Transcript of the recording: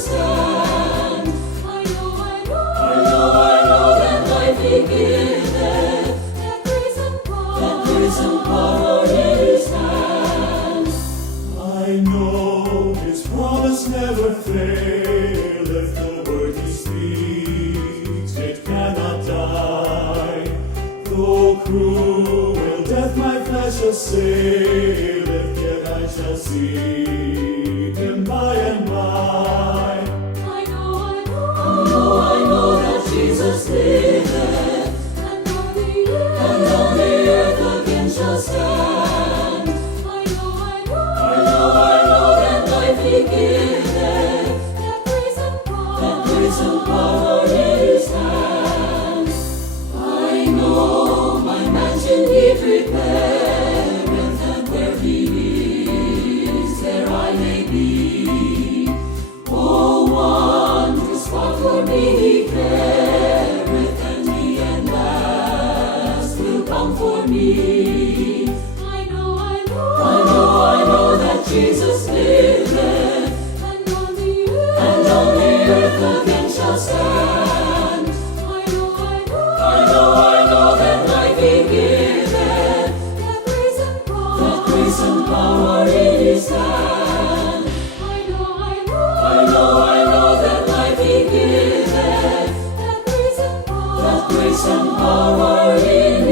stand. I know that life He giveth, that grace and power in His hand. I know His promise never faileth, the word He speaks, it cannot die. Though cruel death my flesh assaileth, yet I shall see Him by and by. I know that Jesus liveth, and on the earth again shall stand. I know that life He giveth, that grace and power in His hand. I know my mansion He prepareth, and where He is, there I may be. Oh, wondrous spot for me He careth, and He at last will come for me. I know that Jesus liveth, and on the earth again shall stand. I know that life He giveth, that grace and power in His hand. I know that life He giveth, that grace and power in